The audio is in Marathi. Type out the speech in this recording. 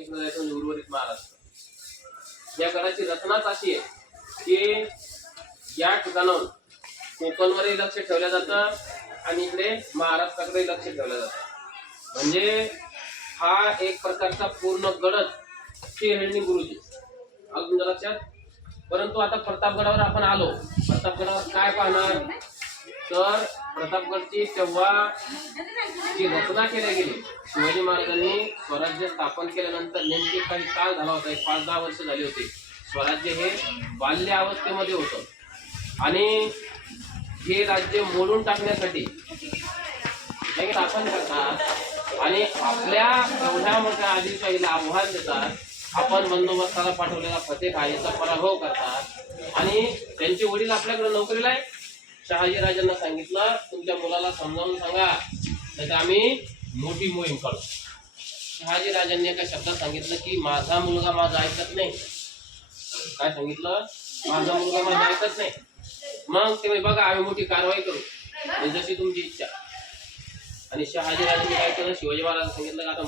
उर्वरित महाराष्ट्र या गडाची रचनाच अशी आहे की या ठिकाणाहून कोकणवरही लक्ष ठेवलं जातं आणि इकडे महाराष्ट्राकडे लक्ष ठेवलं जातं. म्हणजे हा एक प्रकारचा पूर्ण गडच टेहळणी गुरुजी आलं तुमच्या लक्षात. परंतु आता प्रतापगडावर आपण आलो. प्रतापगडावर काय पाहणार तर प्रतापगडची तेव्हा जी रचना केल्या गेली शिवाजी महाराजांनी स्वराज्य स्थापन केल्यानंतर नेमके काही काळ झाला होता. 5-10 वर्ष झाली होती. स्वराज्य हे बाल्य अवस्थेमध्ये होतं आणि हे राज्य मोडून टाकण्यासाठी स्थापन करतात आणि आपल्या एवढ्या मोठ्या आदिलशाहीला आव्हान देतात. आपण बंदोबस्ताला पाठवलेला फतेह खानचा पराभव करतात आणि त्यांचे वडील आपल्याकडे नोकरीला आहे. शहाजीराजांना सांगितलं तुमच्या मुलाला समजावून सांगा नाही तर आम्ही मोठी मोहीम काढू. शहाजीराजांनी एका शब्दात सांगितलं की माझा मुलगा माझं ऐकत नाही. काय सांगितलं? माझा मुलगा माझं ऐकत नाही. मग ते बघा आम्ही मोठी कारवाई करू जशी तुमची इच्छा. आणि शहाजीराजांनी काय केलं शिवाजी महाराजांना सांगितलं की आता